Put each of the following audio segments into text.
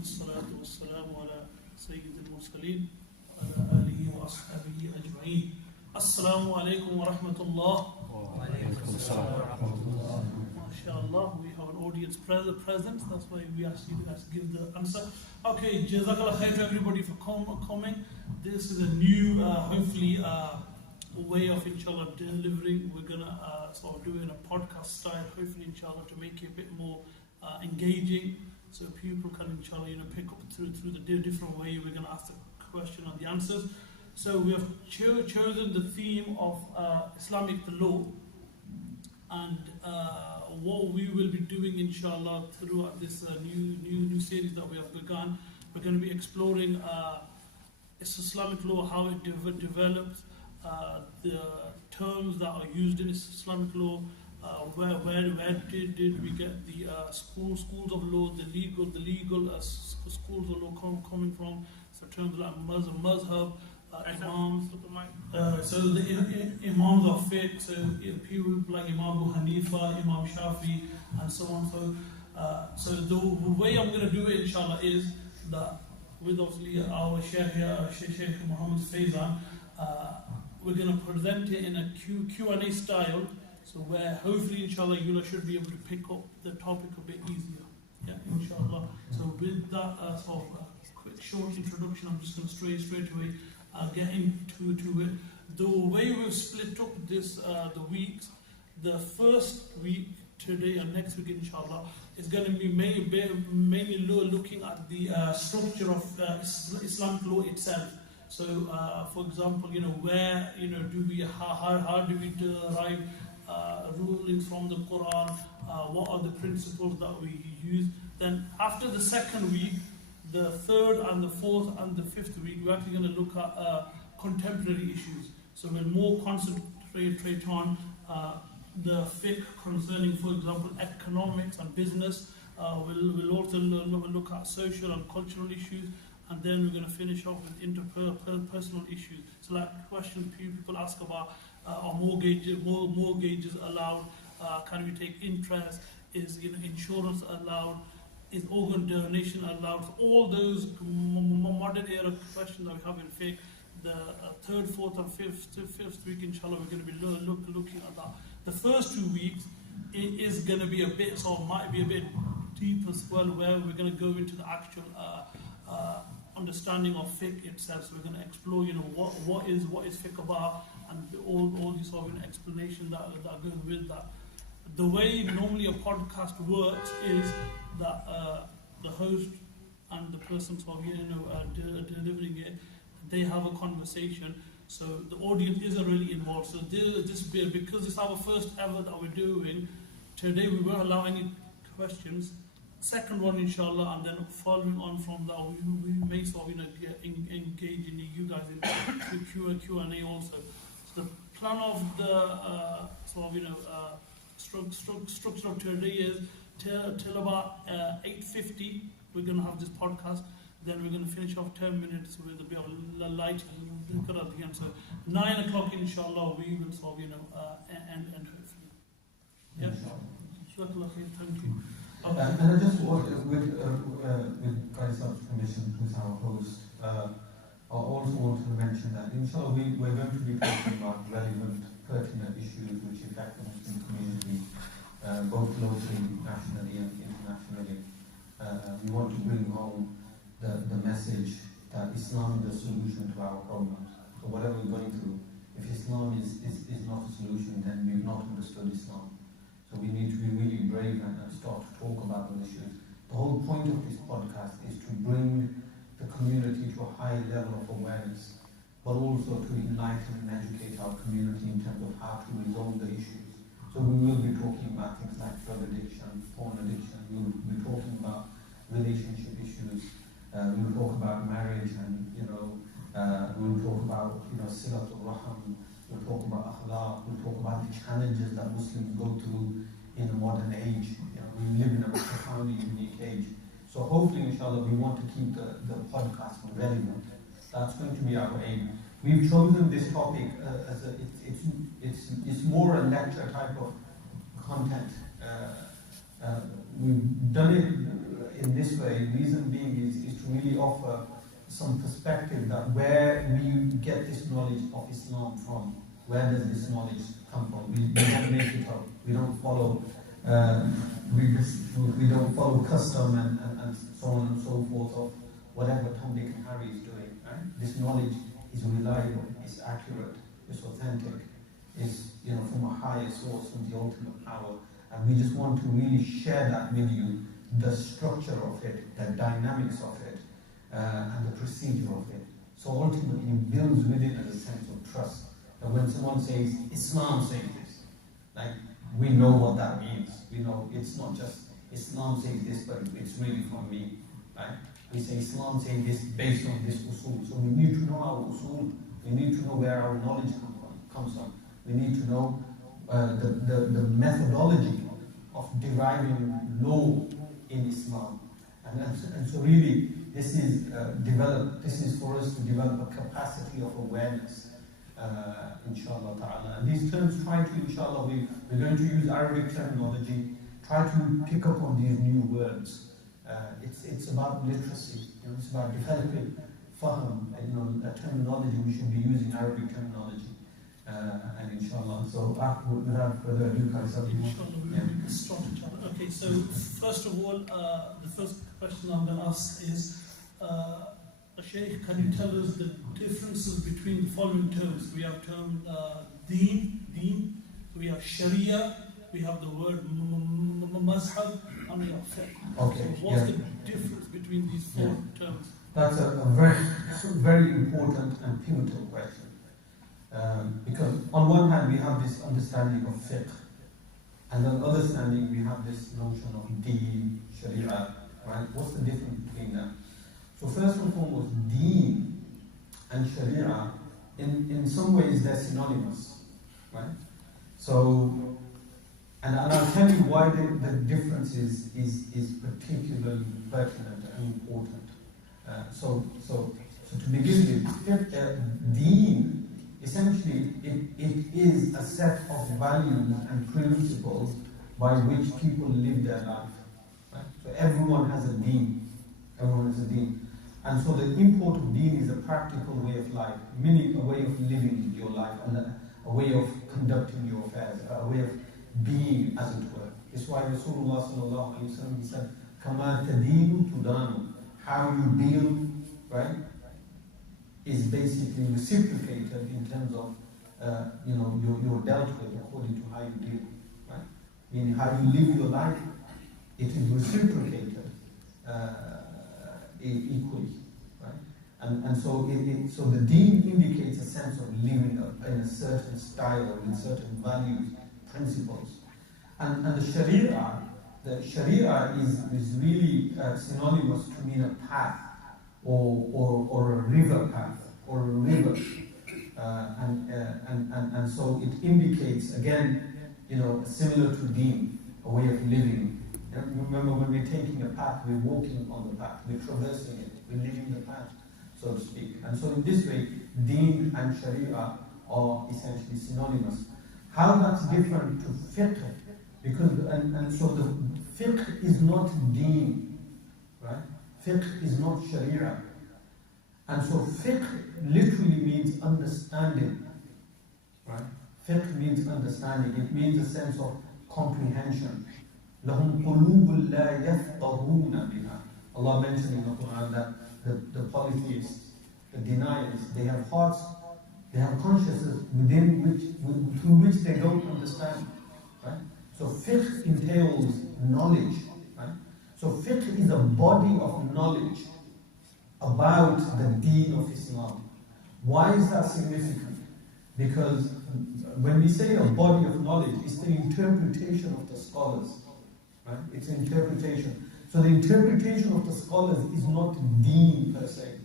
والصلاة والسلام على سيد المرسلين وعلى آله وأصحابه أجمعين. Assalamu alaikum wa rahmatullah. Wa alaikum assalam wa rahmatullah. MashaAllah, we have an audience present, that's why we asked you guys to give the answer. Okay, Jazakallah khair to everybody for coming. This is a new, hopefully, way of inshallah delivering. We're gonna sort of do it in a podcast style, hopefully inshallah, to make it a bit more engaging, so people can inshallah pick up through the different way we're gonna ask the question and the answers. So we have chosen the theme of Islamic law, and what we will be doing inshallah throughout this new series that we have begun. We're going to be exploring Islamic law, how it developed, the terms that are used in Islamic law, where did we get the schools of law, the legal schools of law coming from. So terms like mazhab, imams, so the Imams of Fiqh, so people like Imam Abu Hanifa, Imam Shafi'i, and so on. So the way I'm going to do it, inshallah, is that with obviously our Shaykh here, Shaykh Muhammad Faizan, we're going to present it in a Q&A style, so where hopefully, inshallah, you should be able to pick up the topic a bit easier. Yeah, inshallah. So with that sort of quick short introduction, I'm just going to straight away get into it. The way we've split up this the weeks, the first week today and next week inshallah is going to be mainly looking at the structure of Islamic law itself. So for example, where do we how do we derive rulings from the Quran, what are the principles that we use. Then after the second week, the third and the fourth and the fifth week, we're actually going to look at contemporary issues. So we'll more concentrate on the fiqh concerning, for example, economics and business. We'll also look at social and cultural issues, and then we're going to finish off with interpersonal issues. So like questions people ask about, are mortgages allowed? Can we take interest? Is insurance allowed? Is organ donation allowed? So all those modern era questions that we have in fiqh, the third, fourth, and fifth week, inshallah, we're going to be looking at that. The first 2 weeks it is going to be a bit, so might be a bit deep as well, where we're going to go into the actual understanding of fiqh itself. So we're going to explore, what is fiqh about, and all these sort of explanation that goes with that. The way normally a podcast works is that the host and the person delivering it, they have a conversation, so the audience isn't really involved. So this because it's our first ever that we're doing today, we won't allow any questions. Second one, inshallah, and then following on from that, we may sort of engage in you guys in Q&A also. So the plan of the structure of today is till about 8:50 we're going to have this podcast. Then we're going to finish off 10 minutes with a bit of light at the end. So 9 o'clock inshallah we will sort of end hopefully. Yeah. Thank you. And I just want with Qari's permission, who's our host, I also want to mention that inshallah we're going to be talking about relevant, pertinent issues which affect the Muslim community, both locally, nationally and internationally. We want to bring home the message that Islam is the solution to our problems. So whatever we're going through, if Islam is not a solution, then we've not understood Islam. So we need to be really brave and start to talk about those issues. The whole point of this podcast is to bring the community to a high level of awareness, but also to enlighten and educate our community in terms of how to resolve the issues. So we will be talking about things like drug addiction, porn addiction. We will be talking about relationship issues. We will talk about marriage, and we will talk about silatul rahim. We'll talk about akhlaq. We'll talk about the challenges that Muslims go through in the modern age. We live in a profoundly unique age. So hopefully, inshallah, we want to keep the podcast relevant. That's going to be our aim. We've chosen this topic as it's more a lecture type of content. We've done it in this way, reason being is to really offer some perspective that where we get this knowledge of Islam from. Where does this knowledge come from? We don't make it up. We don't follow. We don't follow custom and so on and so forth of whatever Tom, Dick, and Harry is doing. Right? This knowledge is reliable. It's accurate. It's authentic. It's from a higher source, from the ultimate power. And we just want to really share that with you, the structure of it, the dynamics of it, and the procedure of it. So ultimately it builds within us a sense of trust. That when someone says, Islam says this, like we know what that means. We know it's not just Islam says this, but it's really from me. Right? We say Islam says this based on this usul. So we need to know our usul. We need to know where our knowledge comes from. We need to know the methodology of deriving law in Islam. And so really, this is for us to develop a capacity of awareness, inshallah ta'ala. And these terms try to, inshallah, we're going to use Arabic terminology, try to pick up on these new words. It's about literacy, it's about developing fahm, a terminology. We should be using Arabic terminology. And inshallah, so without further ado, we can start each other. Okay, so first of all, the first question I'm going to ask is, Shaykh, can you tell us the differences between the following terms? We have term deen, we have sharia, we have the word mazhab, and we have fiqh. Okay. So what's the difference between these four terms? That's a very, very important and pivotal question. Because on one hand we have this understanding of fiqh, and on the other standing we have this notion of deen, sharia, right? What's the difference between them? So first and foremost, deen and sharia, in some ways they're synonymous, right? So, and I'll tell you why the difference is particularly pertinent and important. So to begin with, deen, essentially, it is a set of values and principles by which people live their life. Right? So everyone has a deen. Everyone has a deen. And so the import of deen is a practical way of life, meaning a way of living your life, and a way of conducting your affairs, a way of being, as it were. It's why Rasulullah sallallahu alaihi wasallam, he said, "Kama tadinu tudanu." How you deal, right, is basically reciprocated in terms of, you're dealt with according to how you deal, right? Meaning how you live your life, it is reciprocated equally, right? And so so the deen indicates a sense of living in a certain style, with certain values, principles, and the sharia is really synonymous to mean a path or a river path or a river, and so it indicates again, similar to deen, a way of living. Remember, when we're taking a path, we're walking on the path, we're traversing it, we're living the path, so to speak. And so in this way, deen and sharia are essentially synonymous. How that's different to fiqh, because and so the fiqh is not deen, right? Fiqh is not sharia. And so fiqh literally means understanding, right? Fiqh means understanding. It means a sense of comprehension. لَهُمْ قُلُوبٌ لَا يَفْقَهُونَ بِهَا. Allah mentioned in the Quran that the polytheists, the deniers, they have hearts, they have consciousness through which they don't understand, right? So fiqh entails knowledge, right? So fiqh is a body of knowledge about the deen of Islam. Why is that significant? Because when we say a body of knowledge, it's the interpretation of the scholars, right? It's interpretation. So the interpretation of the scholars is not deen per se,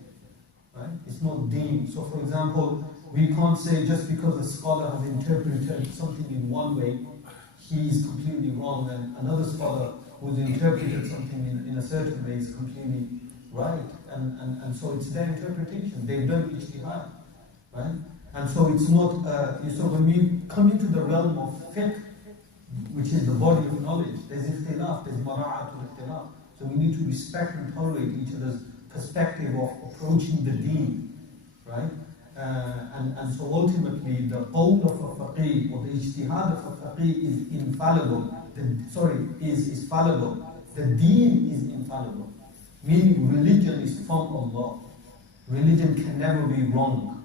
right? It's not deen. So for example, we can't say just because a scholar has interpreted something in one way, he is completely wrong, and another scholar who's interpreted something in a certain way is completely right. And so it's their interpretation. They've done ijtihad, right? And so it's not, so when we come into the realm of fiqh, which is the body of knowledge, there's ikhtilaf, there's mara'atul ikhtilaf. So we need to respect and tolerate each other's perspective of approaching the deen, right? And so ultimately the qawl of a faqih or the ijtihad of a faqih is infallible. Is fallible. The deen is infallible. Meaning religion is from Allah. Religion can never be wrong,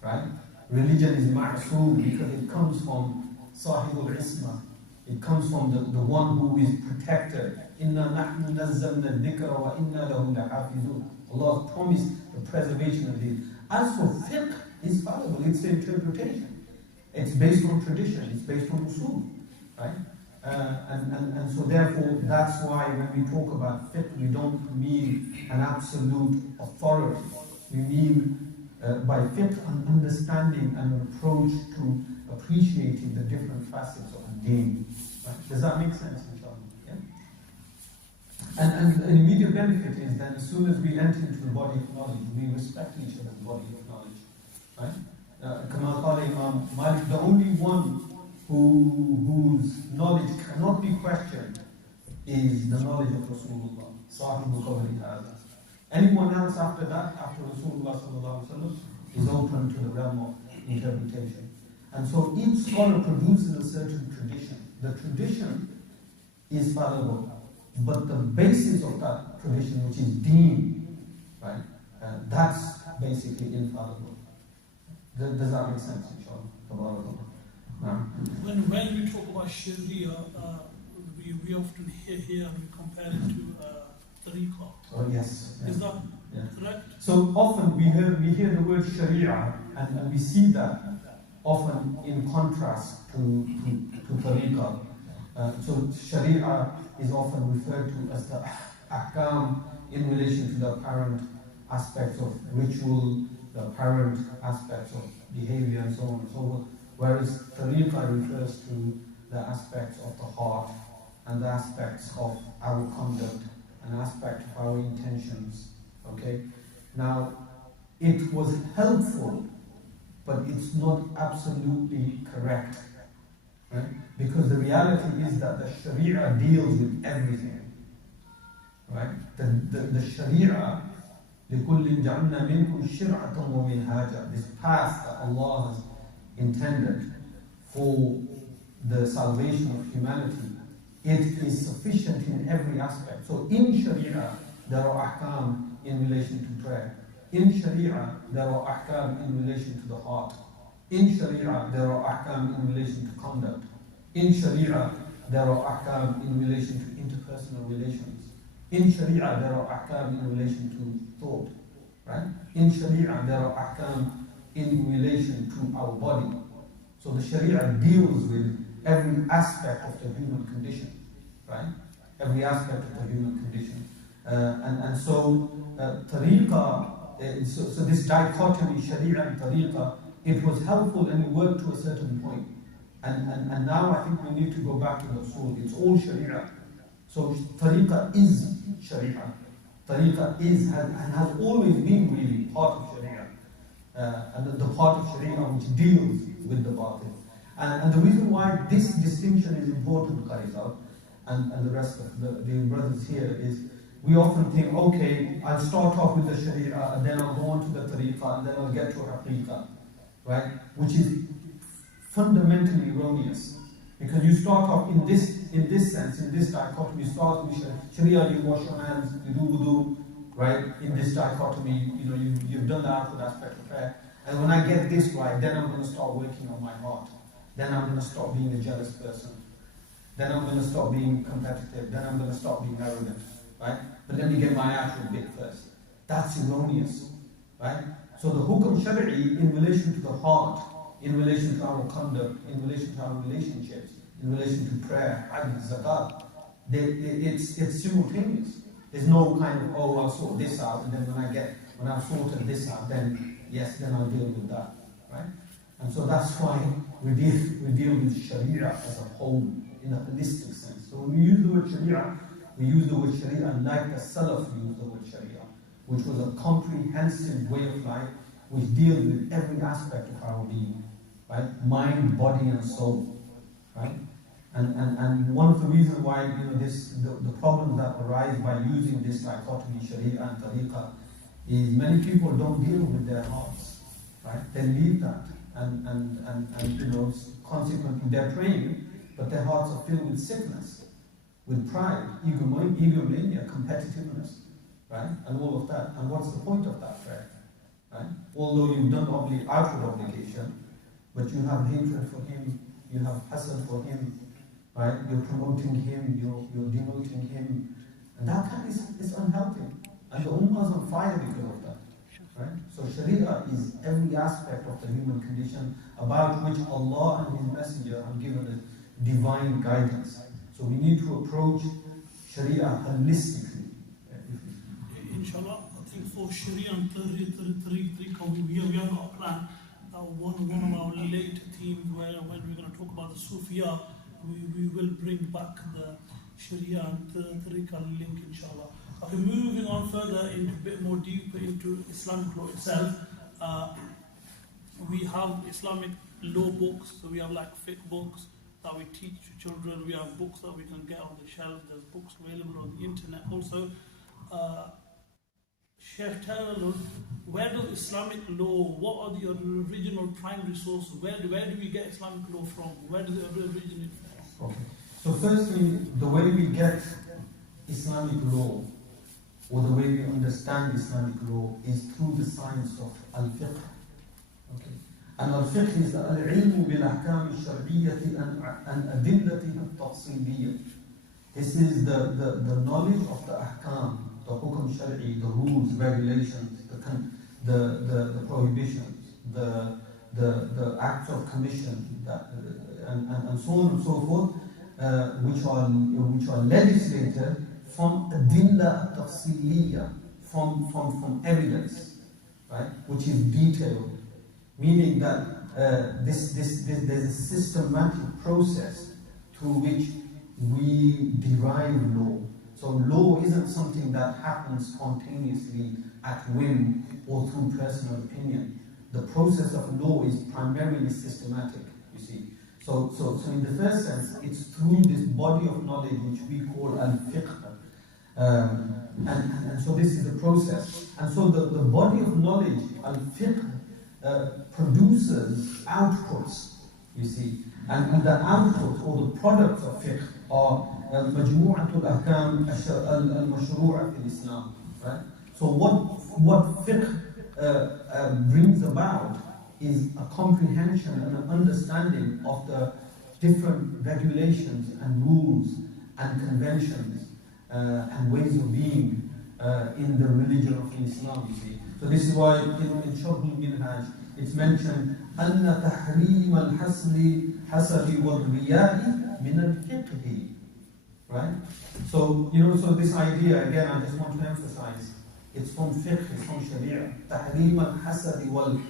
right? Religion is ma'soom because it comes from sahibul isma. It comes from the one who is protected. Inna nahnu nazzalna dhikra wa inna lahu lahafizun. Allah has promised the preservation of it. As for fiqh, it's fallible, it's the interpretation. It's based on tradition, it's based on usul, right? And so therefore, that's why when we talk about fiqh, we don't mean an absolute authority. We mean by fiqh an understanding and an approach to appreciating the different facets of the deen. Right? Does that make sense, inshallah? Yeah? And an immediate benefit is that as soon as we enter into the body of knowledge, we respect each other's body of knowledge. Right? Kama qala Imam Malik, the only one whose knowledge cannot be questioned is the knowledge of Rasulullah. Sahibu qawli hadha. Anyone else after that, after Rasulullah sallallahu alaihi wasallam, is open to the realm of interpretation. And so each scholar produces a certain tradition. The tradition is fallible, but the basis of that tradition, which is deen, right, that's basically infallible. Does that make sense, inshallah? When we talk about Sharia, we often hear and we compare it to tariqah. Oh yes. Is that correct? So often we hear the word Sharia and we see that often in contrast to tariqah. So Sharia is often referred to as the ahkam in relation to the apparent aspects of ritual, the apparent aspects of behavior and so on and so forth. Whereas tariqah refers to the aspects of the heart and the aspects of our conduct, an aspect of our intentions. Okay? Now, it was helpful, but it's not absolutely correct. Right? Because the reality is that the Sharia deals with everything. Right? The Sharia, لِكُلٍّ جَعَلْنَا مِنْكُمْ شِرْعَةً وَمِنْهَاجًا, this path that Allah has intended for the salvation of humanity, it is sufficient in every aspect. So in Sharia, there are ahkam in relation to prayer. In Sharia, there are ahkam in relation to the heart. In Sharia, there are ahkam in relation to conduct. In Sharia, there are ahkam in relation to interpersonal relations. In Sharia, there are ahkam in relation to thought. Right? In Sharia, there are ahkam in relation to our body. So the Sharia deals with every aspect of the human condition. Right? Every aspect of the human condition. And so tariqah, so this dichotomy, Sharia and tariqah, it was helpful and it worked to a certain point. And now I think we need to go back to the soul. It's all Sharia. So tariqah is Sharia. Tariqah is and has always been really part of Sharia. And the part of Sharia which deals with the batil. And the reason why this distinction is important, Faizan, and the rest of the brothers here, is we often think, okay, I'll start off with the Sharia and then I'll go on to the tariqah and then I'll get to haqiqah, right? Which is fundamentally erroneous. Because you start off in this sense, in this dichotomy, you start with Sharia, you wash your hands, you do wudu, right? In this dichotomy, you've done the outward aspect of prayer. And when I get this right, then I'm going to start working on my heart. Then I'm going to stop being a jealous person. Then I'm going to stop being competitive. Then I'm going to stop being arrogant, right? But let me get my actual bit first. That's erroneous, right? So the hukum Shar'i in relation to the heart, in relation to our conduct, in relation to our relationships, in relation to prayer, hajj, zakat, it's simultaneous. There's no kind of, oh, I'll sort this out, and then when I've sorted this out, then yes, then I'll deal with that, right? And so that's why we deal with Sharia as a whole in a holistic sense. So when we use the word Sharia, we use the word Sharia like the Salaf used the word Sharia, which was a comprehensive way of life which deals with every aspect of our being, right? Mind, body, and soul, right? And one of the reasons why the problems that arise by using this dichotomy, Sharia and Tariqah, is many people don't deal with their hearts, right? They leave that, and consequently they're praying, but their hearts are filled with sickness, with pride, egomania, competitiveness, right? And all of that. And what's the point of that prayer, right? Although you've done outward obligation, but you have hatred for him, you have hasad for him, right? You're promoting him, you're demoting him, and that kind is unhealthy. And the ummah is on fire because of that, right? So Sharia is every aspect of the human condition about which Allah and His Messenger have given a divine guidance. So we need to approach Sharia holistically. Inshallah, I think for Sharia and Tariqah, we have got a plan. One of our later themes when we're going to talk about the Sufiya, we will bring back the Sharia and Tariqah link, inshallah. Okay, moving on further into a bit more deeper into Islamic law itself. We have Islamic law books, so we have like fiqh books that we teach to children. We have books that we can get on the shelf. There's books available on the internet also. Shaykh, tell us, where does Islamic law, what are the original primary sources? Where do we get Islamic law from? Where does it originate from? Okay. So firstly, the way we get Islamic law, or the way we understand Islamic law, is through the science of al-fiqh. Okay. And al-fiqh is al-ilm bil-ahkam al-shar'iyyati and adillatiha al-tafsiliyya. This is the knowledge of the ahkam, the hukm shar'i, the rules, regulations, the prohibitions, the acts of commission, and so on and so forth, which are legislated from adilla tafsiliyya, from evidence, right, which is detailed, meaning that there's a systematic process through which we derive law. So law isn't something that happens spontaneously at whim or through personal opinion. The process of law is primarily systematic, you see. So in the first sense, it's through this body of knowledge which we call al-fiqh. And so this is the process. And so the body of knowledge, al-fiqh, produces outputs, you see. And the outputs or the products of fiqh are مجموعة الأحكام المشروعة في الإسلام, right? So what fiqh brings about is a comprehension and an understanding of the different regulations and rules and conventions and ways of being in the religion of Islam, you see. So this is why in Shar'I Minhaj it's mentioned أن تحريم الحسد والرياء من الفقه. Right? So, so this idea, again, I just want to emphasize, it's from fiqh, it's from sharia. Tahrim al-hasad wal-riya.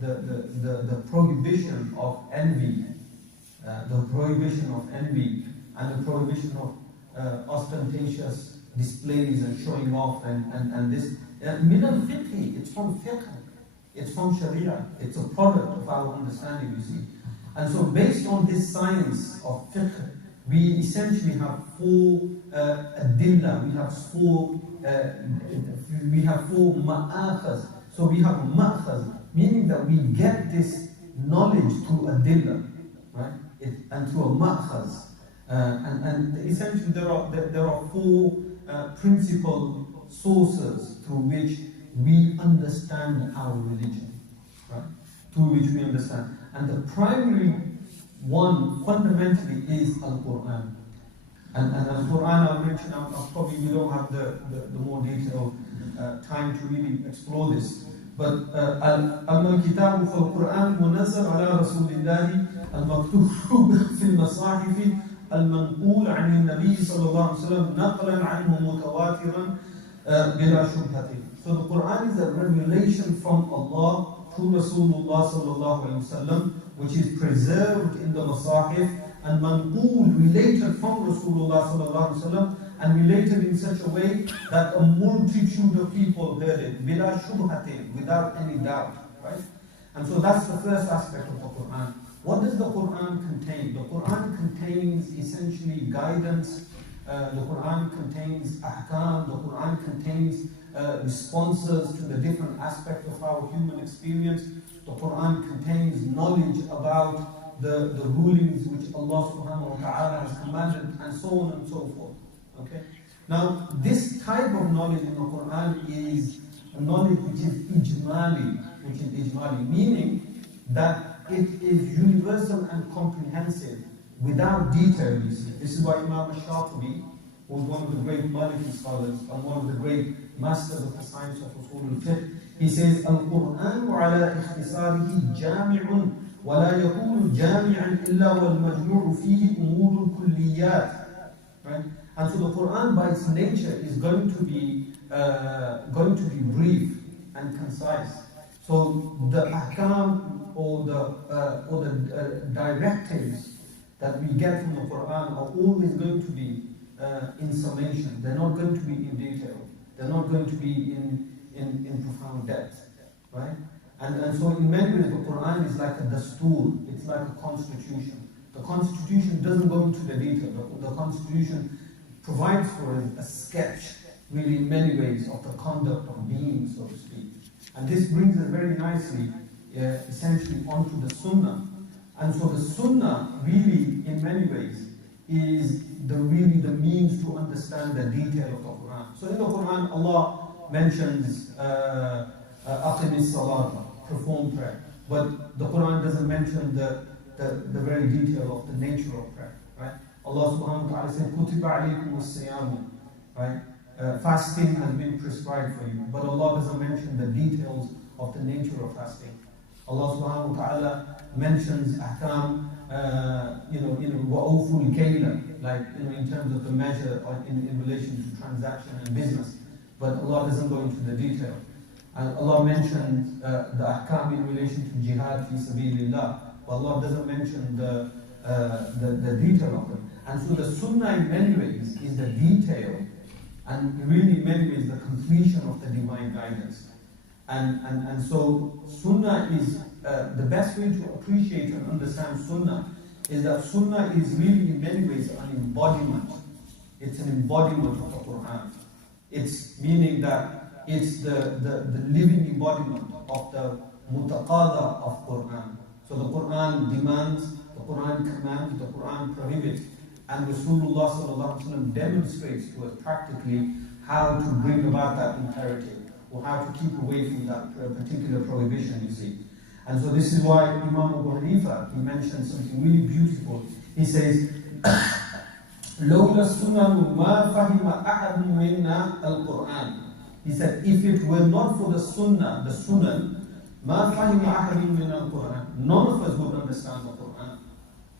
The prohibition of envy, and the prohibition of ostentatious displays and showing off and this. Min al-fiqh, it's from fiqh, it's from sharia, it's a product of our understanding, you see. And so based on this science of fiqh, we essentially have four adilla, we have four ma'akhaz. So we have ma'akhaz, meaning that we get this knowledge through adilla, right? And through a ma'akhaz. And essentially there are four principal sources through which we understand our religion, right? Through which we understand. And the primary one fundamentally is Al-Quran. And Al-Quran, I'll mention, probably we don't have the more detailed time to really explore this. But Al-Kitabu fal-Quran munazzal ala Rasulillah al-Maktub fi al-Masahif al-Manqul an al-Nabi sallallahu alayhi wa sallam naqlan anhu mutawatiran bila shubhatin. So the Quran is a revelation from Allah through Rasulullah sallallahu alayhi wasallam, which is preserved in the Masahif and manqul, related from Rasulullah sallallahu alayhi wasallam, and related in such a way that a multitude of people heard it, bila shubhatin, without any doubt, right? And so that's the first aspect of the Quran. What does the Quran contain? The Quran contains essentially guidance, the Quran contains ahkam, the Quran contains responses to the different aspects of our human experience. The Quran contains knowledge about the rulings which Allah subhanahu wa ta'ala has commanded, and so on and so forth. Okay? Now, this type of knowledge in the Quran is a knowledge which is ijmali, meaning that it is universal and comprehensive without detail, you see. This is why Imam Shafi'i, who was one of the great Maliki scholars and one of the great masters of the science of usul al-fiqh, he says, Al-Qur'an ala ikhtisarihi jami'un wa la yakunu jami'an illa wal majmu'u fihi umurul kulliyat. Right? And so the Quran by its nature is going to be brief and concise. So the ahkam or the directives that we get from the Quran are always going to be in summation. They're not going to be in detail. They're not going to be in profound depth, right? And so in many ways the Quran is like a dastur. It's like a constitution. The constitution doesn't go into the detail. The constitution provides for a sketch, really in many ways, of the conduct of beings, so to speak. And this brings us very nicely, essentially, onto the Sunnah. And so the Sunnah, really, in many ways, is the means to understand the detail of the Quran. So in the Quran, Allah mentions Aqimis Salata, perform prayer. But the Quran doesn't mention the very detail of the nature of prayer, right? Allah subhanahu wa ta'ala said, Kutiba alaykum as-siyamu, right? Fasting has been prescribed for you, but Allah doesn't mention the details of the nature of fasting. Allah subhanahu wa ta'ala mentions ahkam, wa'uful kayla, like, in terms of the measure or in relation to transaction and business, but Allah doesn't go into the detail. And Allah mentions the ahkam in relation to jihad fi sabilillah, but Allah doesn't mention the detail of them. And so the Sunnah in many ways is the detail, and really in many ways the completion of the divine guidance. And so Sunnah is, the best way to appreciate and understand Sunnah is that Sunnah is really in many ways an embodiment. It's an embodiment of the Quran. It's meaning that it's the living embodiment of the mutaqada of Quran. So the Quran demands, the Quran commands, the Quran prohibits, and Rasulullah sallallahu alaihi wasallam demonstrates to us practically how to bring about that imperative, or how to keep away from that particular prohibition, you see. And so this is why Imam Abu Hanifa, he mentions something really beautiful. He says, لولا السنن ما فهم أحد منا القرآن. He said, if it were not for the sunnah, the sunan, ما فهم أحد منا القرآن, none of us would understand the Quran.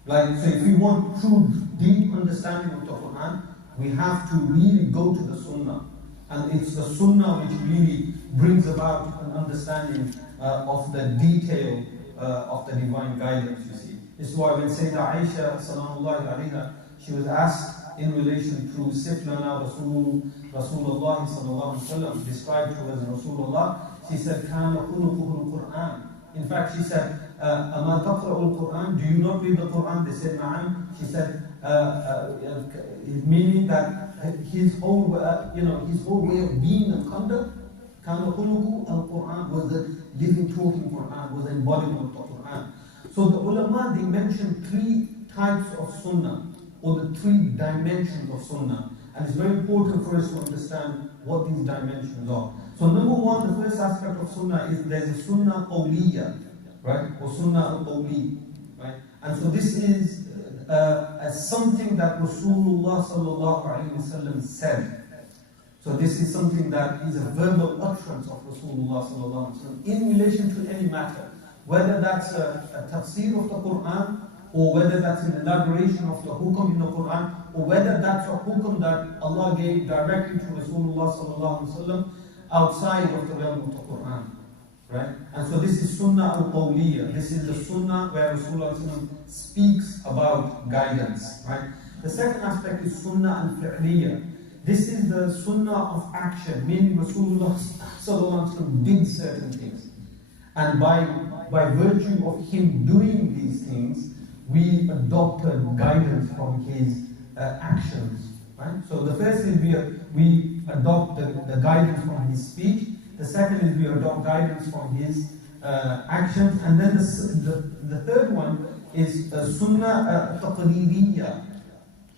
Like, so if we want true, deep understanding of the Quran, we have to really go to the sunnah. And it's the sunnah which really brings about an understanding of the detail of the divine guidance, you see. This is why when Sayyidah Aisha, salamullahi alayha, she was asked in relation to Siflana Rasulullah sallallahu alayhi wa sallam, described to us Rasulullah, she said, Kana khuluquhu al-Quran. In fact, she said, Ama taqra'u al-Quran, do you not read the Quran? They said, Na'am. She said, meaning that his whole way of being and conduct, Kana khuluquhu al-Quran, was the living, talking Quran, was the embodiment of the Quran. So the ulama, they mentioned three types of sunnah, or the three dimensions of sunnah. And it's very important for us to understand what these dimensions are. So number one, the first aspect of sunnah is there's a sunnah qawliya, right? Or sunnah al-qawli, right? And so this is something that Rasulullah sallallahu alayhi wa sallam said. So this is something that is a verbal utterance of Rasulullah sallallahu alayhi wa sallam in relation to any matter. Whether that's a tafsir of the Quran, or whether that's an elaboration of the hukum in the Quran, or whether that's a hukum that Allah gave directly to Rasulullah sallallahu alaihi wasallam outside of the realm of the Quran, right? And so this is sunnah al-qawliya. This is the sunnah where Rasulullah sallallahu alaihi wasallam speaks about guidance, right? The second aspect is sunnah al-fi'liya. This is the sunnah of action, meaning Rasulullah sallallahu alaihi wasallam did certain things, and by by virtue of him doing these things, we adopted guidance from his actions. Right? So the first is we adopt the guidance from his speech. The second is we adopt guidance from his actions. And then the third one is Sunnah Taqreeriyya,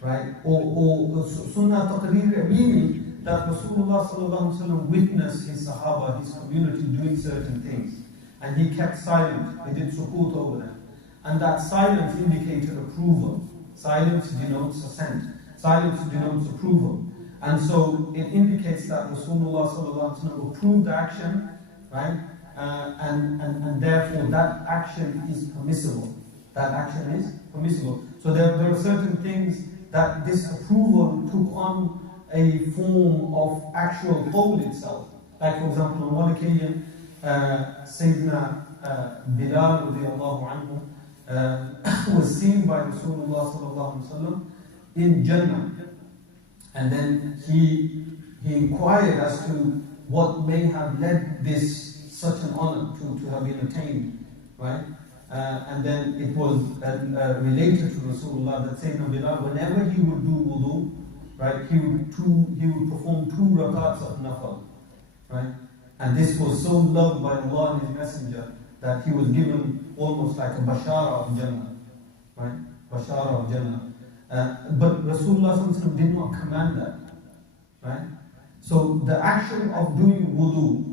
right? Or Sunnah Taqreeriyya, meaning that Rasulullah sallallahu alaihi wasallam witnessed his Sahaba, his community doing certain things, and he kept silent. He did sukut over them, and that silence indicated approval. Silence denotes assent. Silence denotes approval, and so it indicates that Rasulullah sallallahu alaihi wasallam approved the action, right? And therefore that action is permissible. That action is permissible. So there are certain things that this approval took on a form of actual qawl itself. Like for example, on one occasion, Sayyidina Bilal radiallahu anhu was seen by Rasulullah sallallahu alaihi wasallam in Jannah, and then he inquired as to what may have led such an honor to have been attained, right? And then it was related to Rasulullah that Sayyidina Bilal, whenever he would do wudu, right, he would perform 2 rakats of nafal, right? And this was so loved by Allah and His Messenger that he was given almost like a bashara of Jannah, right? Bashara of Jannah. But Rasulullah sallallahu alaihi wasallam did not command that, right? So the action of doing wudu,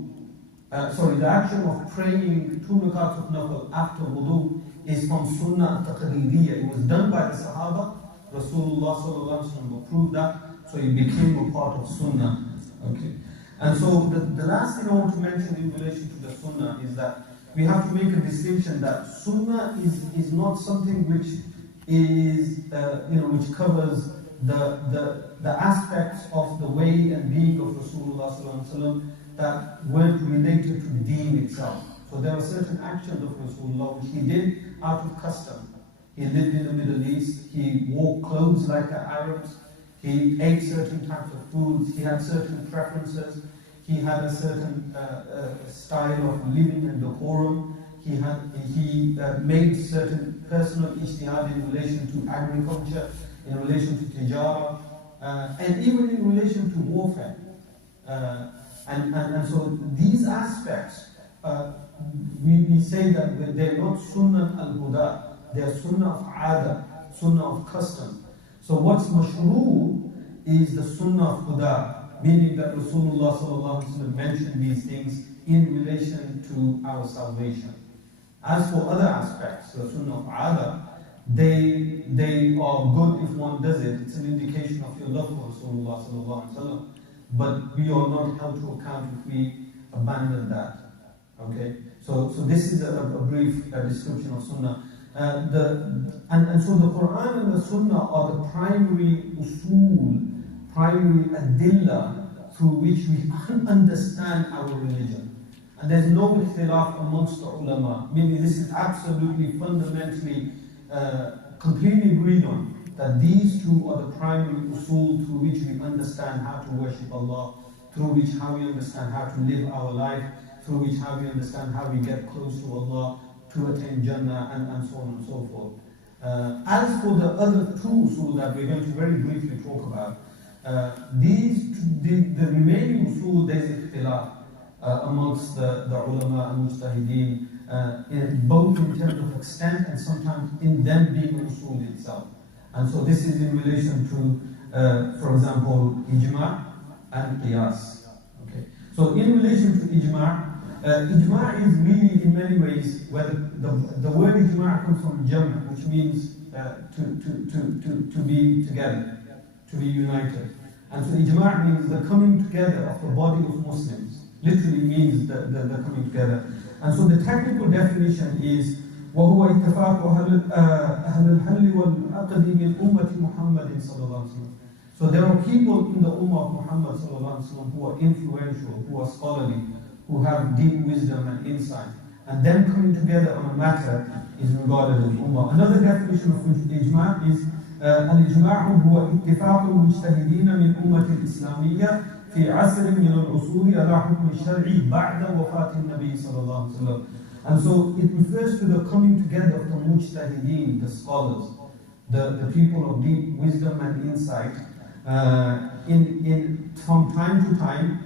the action of praying 2 rakats of nafal after wudu is from Sunnah Taqreeriyya. It was done by the Sahaba. Rasulullah sallallahu alaihi wasallam approved that, so it became a part of Sunnah. Okay. And so the last thing I want to mention in relation to the Sunnah is that we have to make a distinction that Sunnah is not something which is which covers the aspects of the way and being of Rasulullah sallallahu alaihi wasallam that weren't related to the deen itself. So there are certain actions of Rasulullah which he did out of custom. He lived in the Middle East, he wore clothes like the Arabs, he ate certain types of foods, he had certain preferences, he had a certain style of living and decorum, he made certain personal ijtihad in relation to agriculture, in relation to tijara, and even in relation to warfare. And so these aspects, we say that they're not sunnah al-huda, they're sunnah of ada, sunnah of custom. So what's mashru' is the sunnah of huda, meaning that Rasulullah sallallahu alaihi wasallam mentioned these things in relation to our salvation. As for other aspects, the sunnah of ada, they are good if one does it. It's an indication of your love for Rasulullah sallallahu alaihi wasallam. But we are not held to account if we abandon that. Okay, so this is a brief description of Sunnah. And so the Quran and the Sunnah are the primary usul, primary adillah through which we understand our religion. And there's no ikhtilaf amongst the ulama, meaning this is absolutely fundamentally completely agreed on, that these two are the primary usul through which we understand how to worship Allah, through which how we understand how to live our life, through which how we understand how we get close to Allah, to attain Jannah, and so on and so forth. As for the other 2 usul that we're going to very briefly talk about, the remaining usul, there's ikhtilaf amongst the ulama and mujtahideen, both in terms of extent and sometimes in them being usul itself. And so this is in relation to, for example, ijma' and qiyas. Okay. So in relation to ijma', ijma' is really in many ways where the word ijma' comes from jam', which means to be together, to be united. And so ijma' means the coming together of the body of Muslims. Literally means the coming together. And so the technical definition is وهو اتفاق أهل الحل والعقد من أمة محمد صلى الله عليه وسلم. So there are people in the ummah of Muhammad صلى الله عليه وسلم who are influential, who are scholarly, who have deep wisdom and insight. And them coming together on a matter is regarded as ummah. Another definition of ijma' is الإجماع هو اتفاق المجتهدين من أمة الإسلامية في عصر من العصور على حكم الشرع بعد وفاة النبي صلى الله عليه وسلم. And so it refers to the coming together of the mujtahideen, the scholars, the people of deep wisdom and insight, from time to time,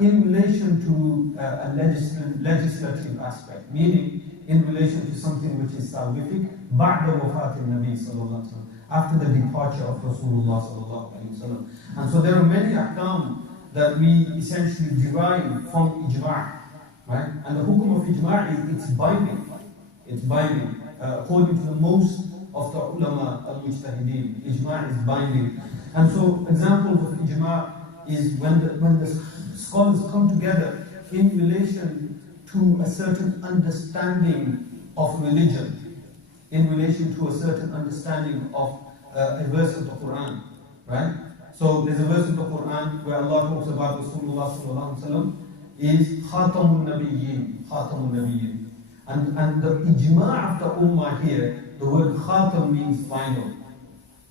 in relation to a legislative aspect, meaning in relation to something which is salvific, بعد وفاة النبي صلى الله عليه وسلم, after the departure of Rasulullah صلى الله عليه وسلم. And so there are many ahkam that we essentially derive from ijma', right? And the hukum of ijma' is it's binding. It's binding. According to the most of the ulama al-mujtahideen, ijma' is binding. And so examples of ijma' is when the scholars come together in relation to a certain understanding of religion, in relation to a certain understanding of a verse of the Quran, right? So there's a verse of the Quran where Allah talks about Rasulullah sallallahu alaihi wasallam is Khatamun Nabiyyin. And the ijma' of the ummah here, the word khatam means final,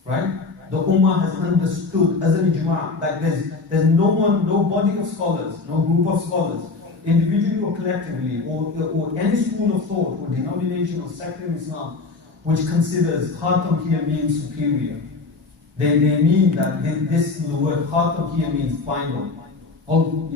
right? The ummah has understood as an ijma' that there's no body of scholars, no group of scholars, individually or collectively, or any school of thought or denomination or sect in Islam, which considers khatam here means superior. They mean that the word khatam here means final, or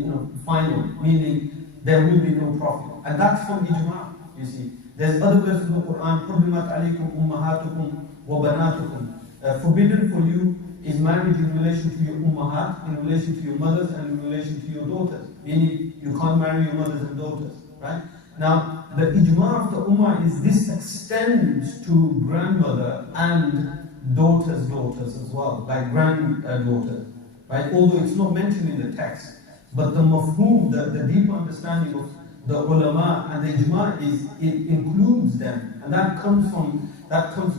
final, meaning there will be no prophet, and that's from ijma'. You see, there's other verses in the Quran, حُرِّمَتْ عَلَيْكُمْ أُمَّهَاتُكُمْ وَبَنَاتُكُمْ. Forbidden for you is marriage in relation to your ummahat, in relation to your mothers, and in relation to your daughters. Meaning, you can't marry your mothers and daughters, right? Now, the ijma' of the ummah is this extends to grandmother and daughters as well, like granddaughters, right? Although it's not mentioned in the text, but the mafhum, the deep understanding of the ulama and the ijma' is it includes them, and that comes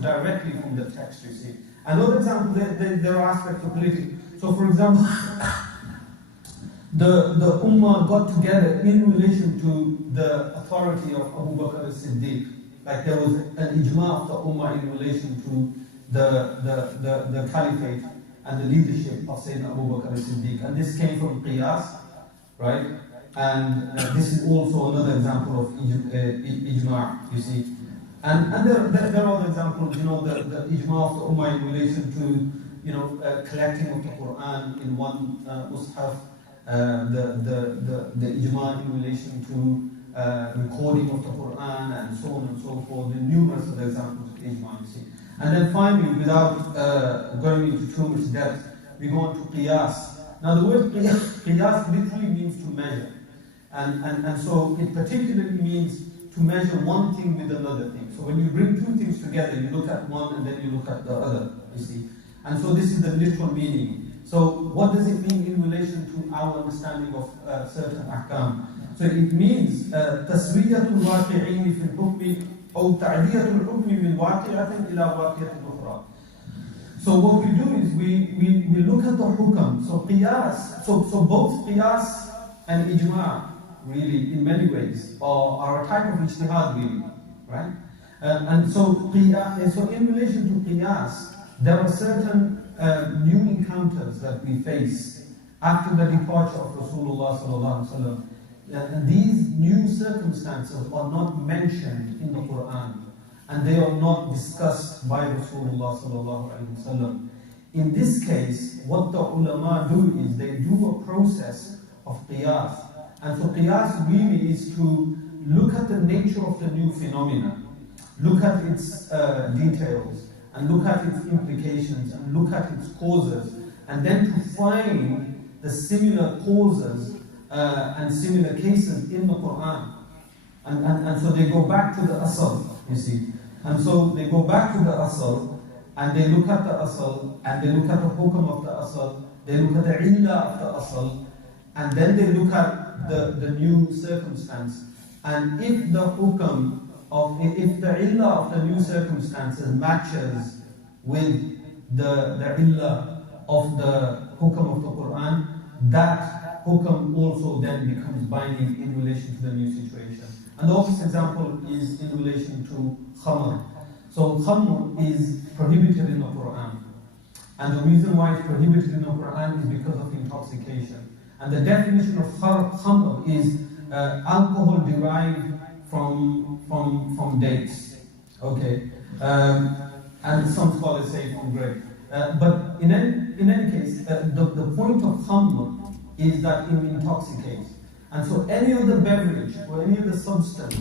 directly from the text. You see. Another example, there are aspects of politics. So, for example, the ummah got together in relation to the authority of Abu Bakr as-Siddiq. Like there was an ijma' of the ummah in relation to the caliphate and the leadership of Sayyidina Abu Bakr as-Siddiq. And this came from qiyas, right? And this is also another example of ijma', you see. And there are other examples, the ijma' of the ummah in relation to, collecting of the Quran in one mushaf, the ijma' in relation to recording of the Quran and so on and so forth. There are numerous other examples of ijma', you see. And then finally, without going into too much depth, we go on to qiyas. Now the word qiyas literally means to measure. And so it particularly means to measure one thing with another thing. So when you bring two things together, you look at one and then you look at the other, you see. And so this is the literal meaning. So what does it mean in relation to our understanding of certain ahkam? So it means تسوية الواقعين في الحكم أو تعدية الحكم من واقعة إلى واقعة أخرى. So what we do is we look at the hukam. So qiyas, so both qiyas and ijma' really in many ways are a type of ijtihad really, right? And so in relation to qiyas, there are certain new encounters that we face after the departure of Rasulullah sallallahu alaihi wasallam. And these new circumstances are not mentioned in the Quran, and they are not discussed by Rasulullah sallallahu alaihi wasallam. In this case, what the ulama do is they do a process of qiyas. And so qiyas really is to look at the nature of the new phenomena, look at its details, and look at its implications, and look at its causes, and then to find the similar causes and similar cases in the Quran. And so they go back to the asal, you see. And so they go back to the asal, and they look at the asal, and they look at the hukam of the asal, they look at the illah of the asal, and then they look at the new circumstance. And if the hukam if the illah of the new circumstances matches with the illah of the hukam of the Quran, that hukam also then becomes binding in relation to the new situation. And the obvious example is in relation to khamr. So khamr is prohibited in the Quran. And the reason why it's prohibited in the Quran is because of intoxication. And the definition of khamr is alcohol derived from dates. Okay, and some scholars say from grape. But in any case, the point of khamr is that it intoxicates. And so any other beverage or any other substance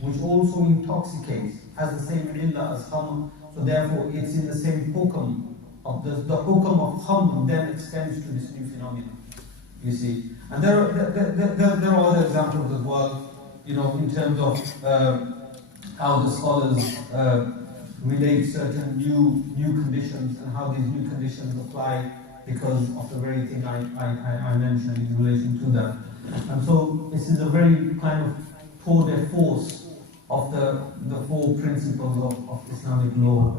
which also intoxicates has the same illah as khamr, so therefore it's in the same hukum of the hukum of khamr then extends to this new phenomenon. You see, and there are other examples as well. You know, in terms of how the scholars relate certain new conditions and how these new conditions apply because of the very thing I mentioned in relation to that. And so this is a very kind of tour de force of the four principles of Islamic law.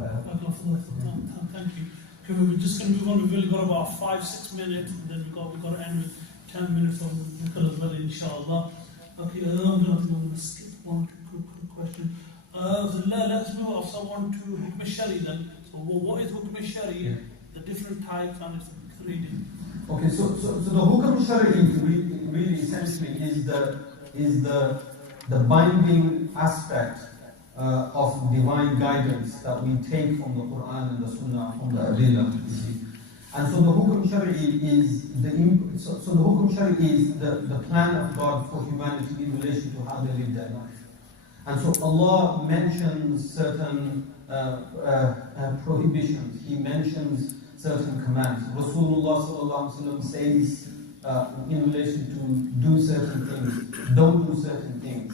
Thank you. Okay, we're just going to move on. We've only got about 5-6 minutes, and then we've got to end with 10 minutes of zikr as well, inshallah. Okay, I'm going to skip one quick question. So let's move off someone to Hukm Shari then. So what is Hukm Shari? The different types and its reading. Okay, so the Hukm Shari really essentially is the binding aspect of divine guidance that we take from the Quran and the Sunnah, from the Adillah, you see. And so the Hukm Shari is the Hukm Shari is the plan of God for humanity in relation to how they live their life. And so Allah mentions certain prohibitions. He mentions certain commands. Rasulullah says in relation to do certain things, don't do certain things.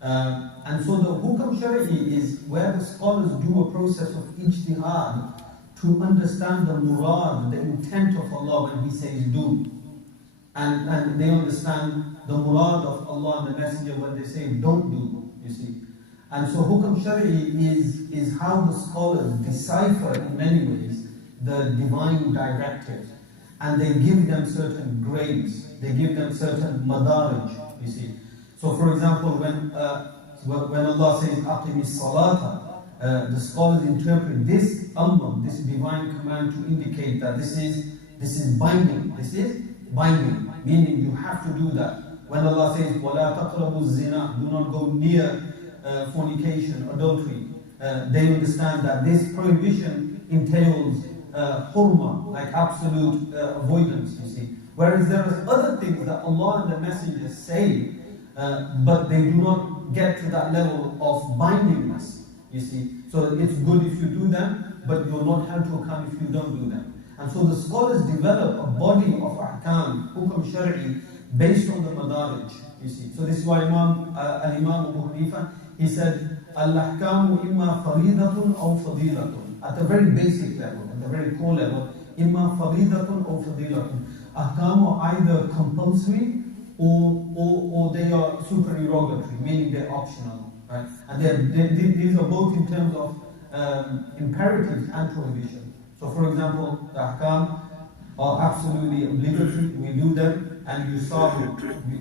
And so the Hukm Shari'i is where the scholars do a process of ijtihad to understand the murad, the intent of Allah when He says do. And they understand the murad of Allah and the Messenger when they say don't do, you see. And so Hukm Shari'i is how the scholars decipher in many ways the divine directives. And they give them certain grades, they give them certain madarij, you see. So for example, when Allah says Aqimis Salata, the scholars interpret this amr, this divine command to indicate that this is binding. This is binding, meaning you have to do that. When Allah says وَلَا تَقْرَبُوا الزِّنَا, do not go near fornication, adultery, they understand that this prohibition entails hurma, like absolute avoidance, you see. Whereas there are other things that Allah and the Messenger say, but they do not get to that level of bindingness, you see. So it's good if you do them, but you're not held to account if you don't do them. And so the scholars develop a body of ahkam, hukm shari'i, based on the madarij, you see. So this is why Imam Abu Hanifa, he said, al-ahkamu imma faridatun aw fadilatun. At the very basic level, at the very core level, imma faridatun aw fadilatun. Ahkam are either compulsory or they are supererogatory, meaning they're optional, right? And these are both in terms of imperatives and prohibition. So for example, the ahkam are absolutely obligatory, we do them, and yusabu,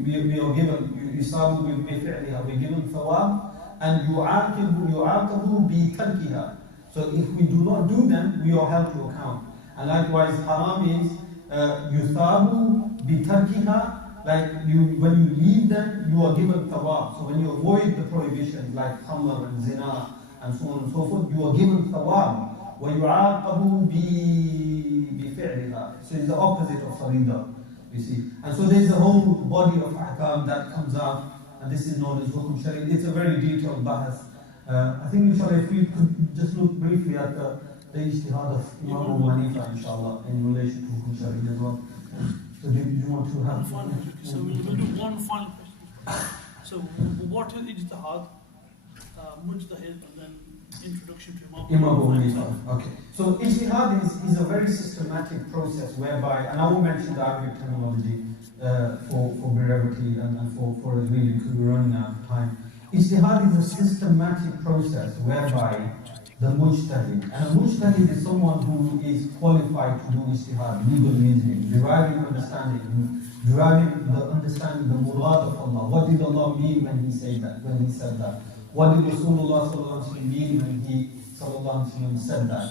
we are given, yusabu will be fi'liha, we're given thawab, and yu'aqabu bi tarkiha. So if we do not do them, we are held to account. And likewise, haram is yuthabu bi tarkiha, like when you leave them, you are given thawab. So when you avoid the prohibitions like khamr and zina and so on and so forth, you are given thawab. وَيُعَاقَبُوا بِفِعْلِهَا. So it's the opposite of farida, you see. And so there's a whole body of ahkam that comes out, and this is known as Hukm Shari. It's a very detailed bahas. I think, inshallah, if we could just look briefly at the ijtihad of Imam Abu Hanifa, inshallah, in relation to Hukm Shari as well. So do you want to have... So we'll do one final question. So what is ijtihad, mujtahid, and then introduction to Imam Abu Hanifa. Okay. So ijtihad is a very systematic process whereby, and I will mention the Arabic terminology for brevity and for a really, because we're running out of time. Ijtihad is a systematic process whereby the mujtahid, and a mujtahid is someone who is qualified to do ijtihad, legal reasoning, deriving the understanding, the murad of Allah. What did Allah mean when He said that? What did Rasulullah mean when He said that?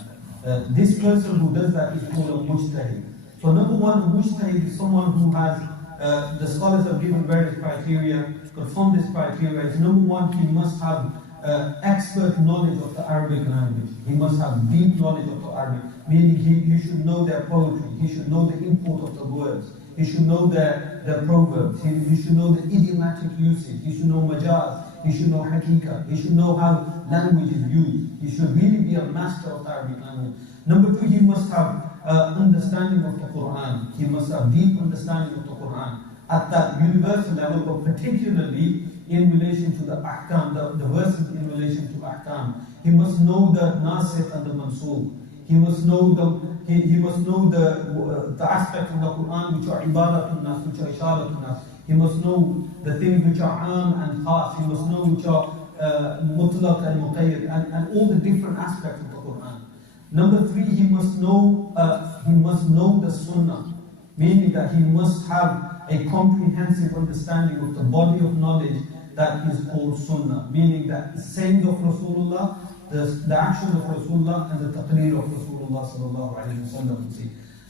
This person who does that is called a mujtahid. So number one, a mujtahid is someone who has the scholars have given various criteria, but from this criteria is number one, he must have expert knowledge of the Arabic language. He must have deep knowledge of the Arabic, meaning he should know their poetry, he should know the import of the words, he should know their proverbs, he should know the idiomatic usage, he should know majaz, he should know hakika, he should know how language is used. He should really be a master of the Arabic language. Number two, he must have understanding of the Quran. He must have deep understanding of the Quran at that universal level, but particularly in relation to the ahkam, the verses in relation to ahkam. He must know the nasikh and the mansukh. He must know the aspects of the Quran which are ibadatun nas, which are isharatun nas. He must know the things which are am and khas. He must know which are mutlaq and muqayyad, and all the different aspects of the Quran. Number three, he must know the Sunnah, meaning that he must have a comprehensive understanding of the body of knowledge that is called Sunnah, meaning that the sayings of Rasulullah, the actions of Rasulullah, and the taqreer of Rasulullah sallallahu alaihi wasallam.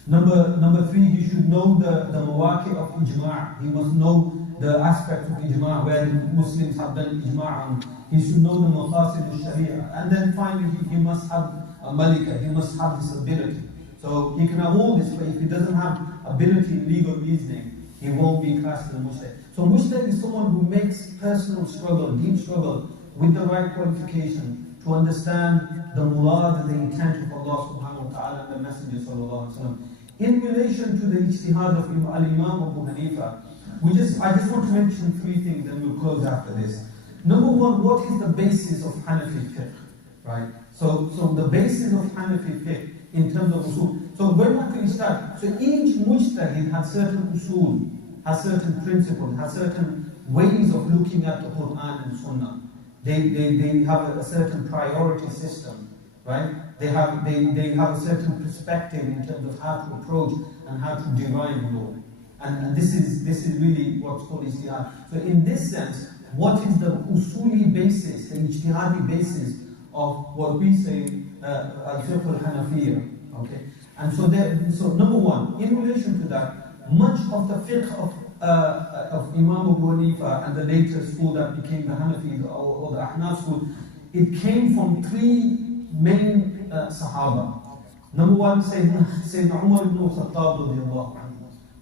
Number three, he should know the mawaqi of ijma'. He must know the aspects of ijma', where Muslims have done ijma', and he should know the maqasid al-sharia. And then finally, he must have a malika, he must have this ability. So he can have all this, but if he doesn't have ability in legal reasoning, he won't be classed as a mujtahid. So mujtahid is someone who makes personal struggle, deep struggle, with the right qualification to understand the murad and the intent of Allah subhanahu wa ta'ala and the Messenger sallallahu alaihi wasallam. In relation to the ijtihad of Imam Abu Hanifa, I just want to mention three things and we'll close after this. Number one, what is the basis of Hanafi fiqh? Right? So the basis of Hanafi fiqh in terms of usul. So where can we start? So each mujtahid has certain usul, has certain principles, has certain ways of looking at the Quran and Sunnah. They have a certain priority system, right? They have a certain perspective in terms of how to approach and how to derive law. And this is really what's called ijtihad. So in this sense, what is the usuli basis, the ijtihadi basis of what we say al-fiqh al-Hanafiyya? Okay, and so number one, in relation to that, much of the fiqh of Imam Abu Hanifa and the later school that became the Hanafi or the Ahnaf school, it came from three main Sahaba. Number one, Sayyidina Umar ibn Khattab,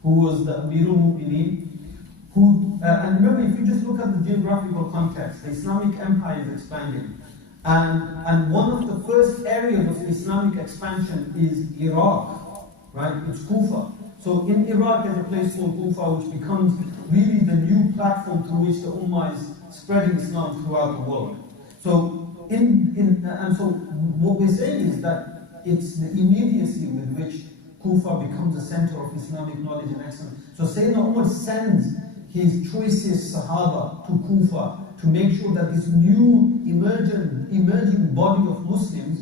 who was the Amirul Mu'mineen, and remember, if you just look at the geographical context, the Islamic empire is expanding. And one of the first areas of Islamic expansion is Iraq, right? It's Kufa. So in Iraq there's a place called Kufa which becomes really the new platform through which the Ummah is spreading Islam throughout the world. So so what we're saying is that it's the immediacy with which Kufa becomes the center of Islamic knowledge and excellence. So Sayyidina Umar sends his choicest Sahaba to Kufa to make sure that this new emerging body of Muslims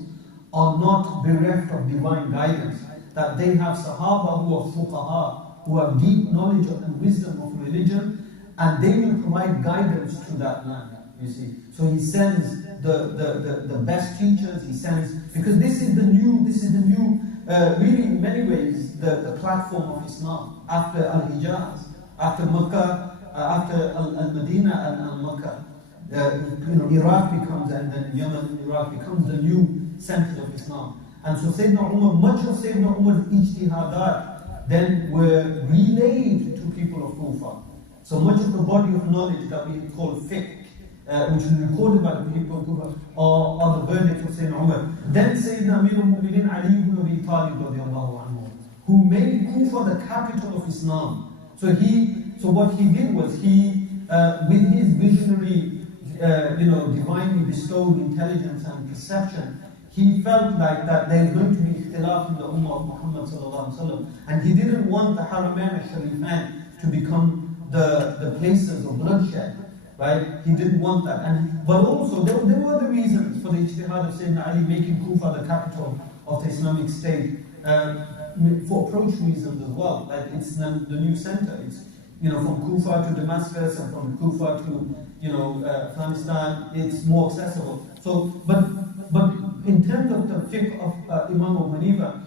are not bereft of divine guidance. That they have Sahaba who are fuqaha, who have deep knowledge and wisdom of religion, and they will provide guidance to that land. You see, so he sends the best teachers. He sends, because this is the new, really in many ways the platform of Islam after Al-Hijaz, after Makkah, after Al-Madinah and Al-Makkah. Iraq becomes, and then Yemen and Iraq becomes the new center of Islam. And so Sayyidina Umar, much of Sayyidina Umar's ijtihadat then were relayed to people of Kufa. So much of the body of knowledge that we call fiqh, which is recorded by the people of Kufa, are the verdict of Sayyidina Umar. Then Sayyidina Amirul Mu'mineen Ali ibn Abi Talib radiallahu anhu, who made Kufa the capital of Islam. So what he did was with his visionary, divinely bestowed intelligence and perception, he felt like that there is going to be ikhtilaf in the Ummah of Muhammad sallallahu alaihi wasallam, and he didn't want the Haramain al-Sharifain to become the places of bloodshed, right? He didn't want that, but also there were other reasons for the ijtihad of Sayyidina Ali making Kufa the capital of the Islamic State, for approach reasons as well. Like it's the new center. It's from Kufa to Damascus and from Kufa to Afghanistan. It's more accessible. So, but in terms of the fiqh of Imam Abu Hanifa,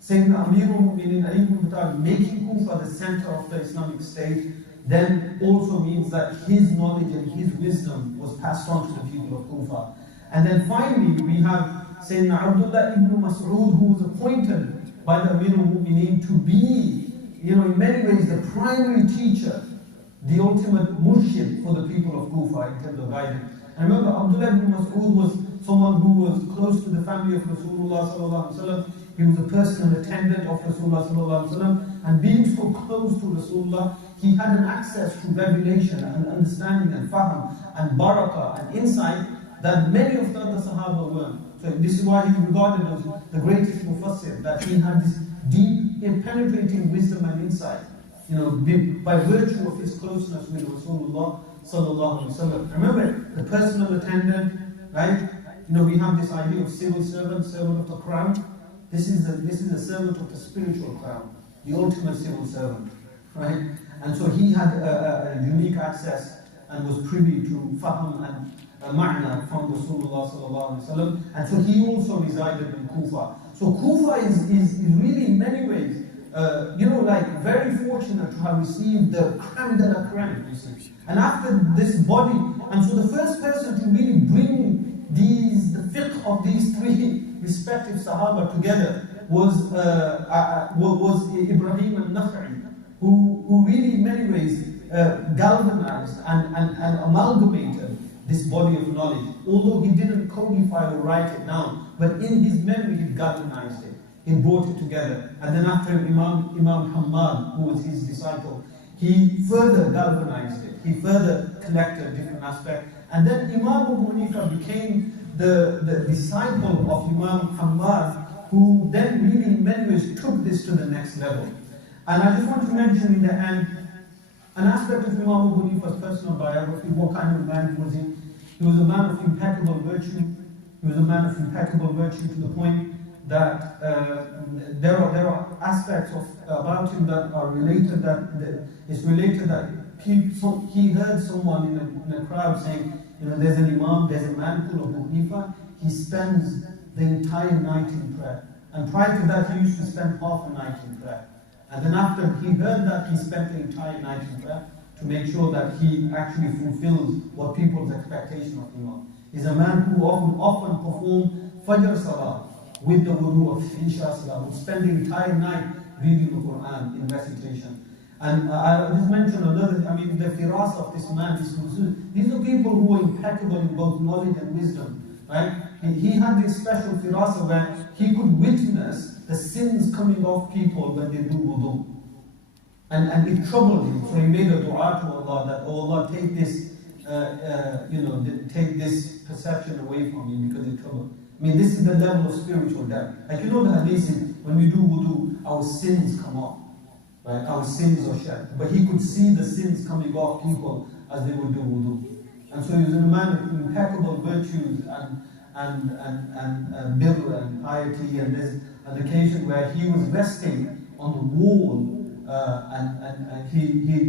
Sayyidina Amirul Mu'minin Ali ibn Abi Talib making Kufa the center of the Islamic State then also means that his knowledge and his wisdom was passed on to the people of Kufa. And then finally we have Sayyidina Abdullah ibn Mas'ud, who was appointed by the Amirul Mu'minin to be, in many ways the primary teacher, the ultimate murshid for the people of Kufa in terms of guidance. And remember, Abdullah ibn Mas'ud was someone who was close to the family of Rasulullah sallallahu alaihi wasallam. He was a personal attendant of Rasulullah sallallahu alaihi wasallam, and being so close to Rasulullah, he had an access to revelation and understanding and fahm and barakah and insight that many of the other Sahaba weren't. So this is why he regarded as the greatest mufassir, that he had this deep, penetrating wisdom and insight, by virtue of his closeness with Rasulullah sallallahu alaihi wasallam. Remember, the personal attendant, right? We have this idea of civil servant, servant of the crown. This is the servant of the spiritual crown, the ultimate civil servant, right? And so he had a unique access and was privy to fahm and ma'na from Rasulullah sallallahu alaihi wasallam. And so he also resided in Kufa. So Kufa is really in many ways, very fortunate to have received the crème de la crème, you see. And after this body, and so the first person to really bring the fiqh of these three respective Sahaba together was Ibrahim al-Nakhai, who really in many ways galvanized and amalgamated this body of knowledge. Although he didn't codify or write it down, but in his memory he galvanized it. He brought it together. And then after Imam Hamad, who was his disciple, he further galvanized it. He further collected different aspects. And then Imam Abu Hanifa became the disciple of Imam Hamad, who then really in many ways took this to the next level. And I just want to mention in the end an aspect of Imam Abu Hanifa's personal biography, what kind of man was he? He was a man of impeccable virtue. He was a man of impeccable virtue to the point that there are aspects about him that are related, it's related that he heard someone in a crowd saying, there's an imam, there's a man called Abu Hanifa, he spends the entire night in prayer. And prior to that, he used to spend half a night in prayer. And then after he heard that, he spent the entire night in prayer to make sure that he actually fulfills what people's expectation of him. He's a man who often performed Fajr Salah with the wudu of Isha Salah, who spend the entire night reading the Quran in recitation. And I just mentioned the firas of this man, these are people who are impeccable in both knowledge and wisdom, right? He had this special firasa where he could witness the sins coming off people when they do wudu. And it troubled him, so he made a dua to Allah that, oh Allah, take this, take this perception away from me because it troubled. This is the level of spiritual depth. Like the hadith is, when we do wudu, our sins come off. Right? Our sins are shed. But he could see the sins coming off people as they would do wudu. And so he was a man of impeccable virtues and birr and piety. And there's an occasion where he was resting on the wall and he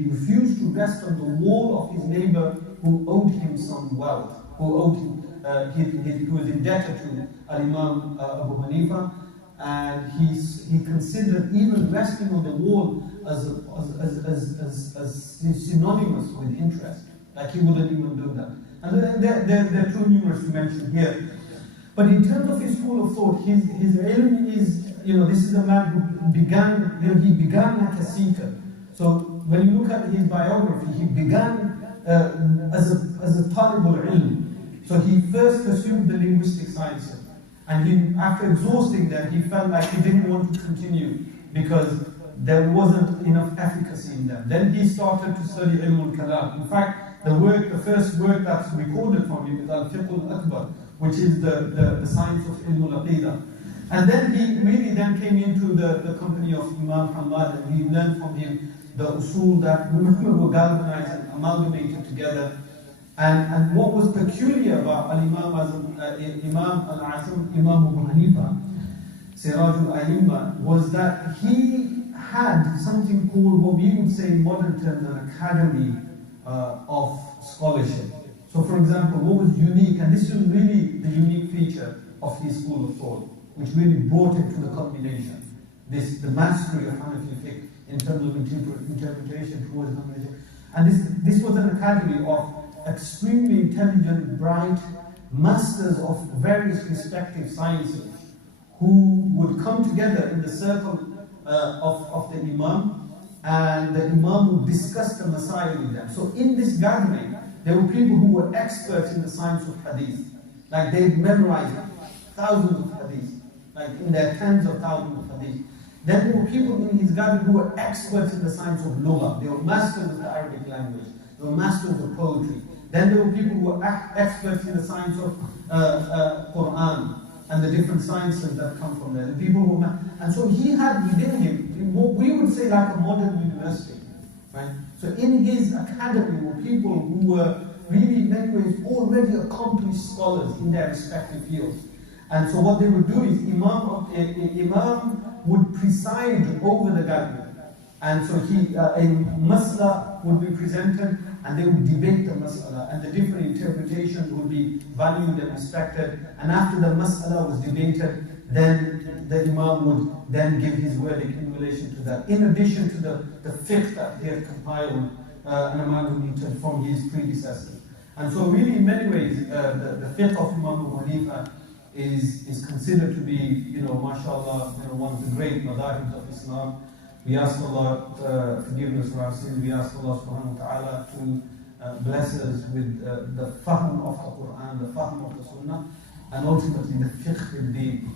refused to rest on the wall of his neighbor who owed him some wealth, who owed him, he was indebted to Imam Abu Hanifa. And he considered even resting on the wall as synonymous with interest. Like he wouldn't even do that. And there are too numerous to mention here. But in terms of his school of thought, his ilm is, this is a man who began, he began like a seeker. So when you look at his biography, he began as a talib al-ilm. So he first pursued the linguistic sciences. And after exhausting them, he felt like he didn't want to continue because there wasn't enough efficacy in them. Then he started to study ilm al-kalam. In fact, the first work that's recorded from him is al-fiqh al-akbar, which is the science of ilm al-aqidah. And then he really came into the company of Imam Hamad, and he learned from him the usul that were galvanized and amalgamated together. And what was peculiar about Imam al-Azam, Imam Abu Hanifa, Siraj al-Aimma, was that he had something called, what we would say in modern terms, an academy of scholarship. So for example, what was unique, and this is really the unique feature of his school of thought, which really brought it to the culmination. the mastery of Hanafi fiqh in terms of interpretation towards Hanbali fiqh. And this was an academy of extremely intelligent, bright masters of various respective sciences who would come together in the circle of the Imam, and the Imam would discuss the Masail with them. So in this gathering, there were people who were experts in the science of Hadith. Like they'd memorized thousands of Hadith, like in their tens of thousands of Hadith. Then there were people in his gathering who were experts in the science of Lugha. They were masters of the Arabic language. They were masters of poetry. Then there were people who were experts in the science of Quran and the different sciences that come from there. The people who and so he had within him what we would say like a modern university, right? So in his academy were people who were really in many ways already accomplished scholars in their respective fields. And so what they would do is Imam would preside over the gathering. And so a mas'ala would be presented and they would debate the mas'ala and the different interpretations would be valued and respected. And after the mas'ala was debated, then the Imam would then give his verdict in relation to that. In addition to the fiqh that he had compiled and amalgamated from his predecessors. And so really in many ways, the fiqh of Imam Abu Hanifa is considered to be, mashallah, one of the great madhahibs of Islam. We ask Allah forgiveness for our sins. We ask Allah subhanahu wa ta'ala to bless us with the fahm of the Quran, the fahm of the Sunnah, and ultimately the fiqh al-deen.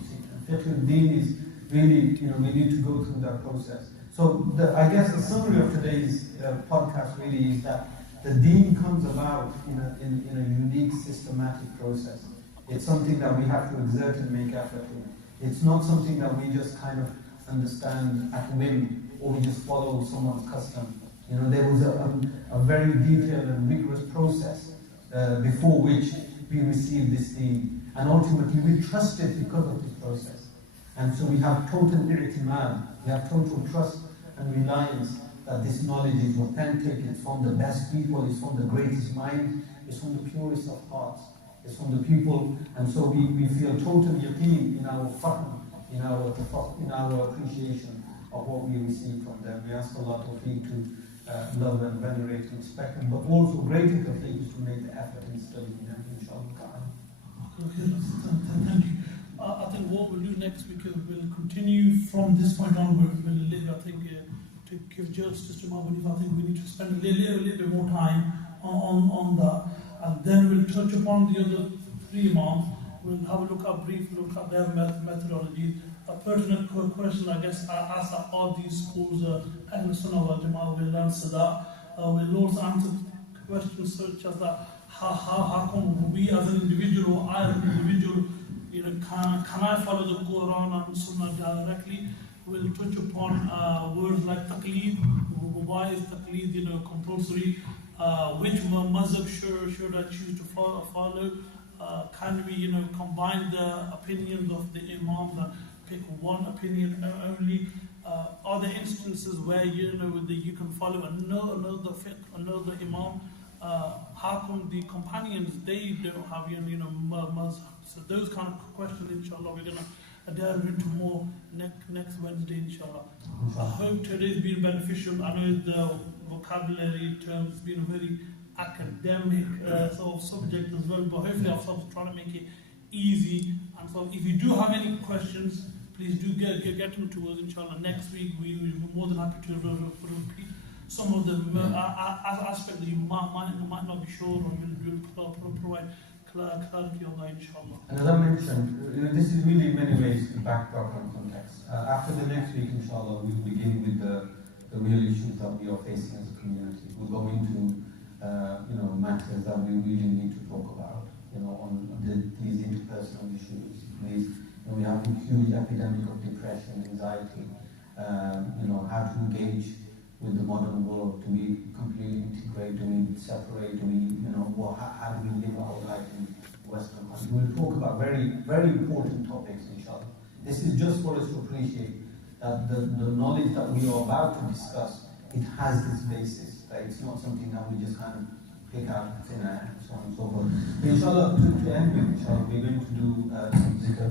Fiqh al-deen is really, we need to go through that process. So I guess the summary of today's podcast really is that the deen comes about in a unique systematic process. It's something that we have to exert and make effort in. It's not something that we just kind of understand at whim or we just follow someone's custom. There was a very detailed and rigorous process before which we received this deen. And ultimately we trust it because of this process. And so we have total i'timad, we have total trust and reliance that this knowledge is authentic, it's from the best people, it's from the greatest minds, it's from the purest of hearts, it's from the people, and so we feel total yaqeen in our fahm, in our appreciation of what we receive from them. We ask Allah to love and venerate and respect them, but also greater tawfiq is to make the effort in studying them, inshallah. Okay, thank you. I think what we'll do next week is we'll continue from this point onward. I think to give justice to Imam Hanifa, I think we need to spend a little bit more time on that, and then we'll touch upon the other three Imams. We'll have a brief look at their methodology. A pertinent question, I guess, I asked are these schools Ahl Sunnah wal Jama'ah? We'll answer that. We'll also answer questions such as that. How come we as an individual, or I as an individual, can I follow the Quran and Sunnah directly? We'll touch upon words like taqleed. Why is taqleed compulsory? Which mazhab should I choose to follow? Can we combine the opinions of the Imams and pick one opinion only? Are there instances where you can follow another fiqh, another Imam? How come the companions, they don't have mazhab? So those kind of questions, inshallah, we're going to delve into more next Wednesday, inshallah. I hope today's been beneficial. I know the vocabulary terms has been a very academic sort of subject as well, but hopefully I've sort of tried to make it easy. And so if you do have any questions, please do get them to us, inshallah. Next week we're more than happy to repeat some of the aspects that you might not be sure on. We'll provide clarity on that, inshallah. And as I mentioned, this is really in many ways the backdrop and context. After the next week, inshallah, we'll begin with the real issues that we are facing as a community. We'll go into matters that we really need to talk about, on these interpersonal issues. We have a huge epidemic of depression, anxiety, how to engage with the modern world. Do we completely integrate? Do we separate? Do we, how do we live our life in Western country? We'll talk about very, very important topics, inshallah. This is just for us to appreciate that the knowledge that we are about to discuss, it has this basis, that it's not something that we just kind of pick out thin air and so on and so forth. Inshallah, to end with, inshallah, we're going to do some zikr.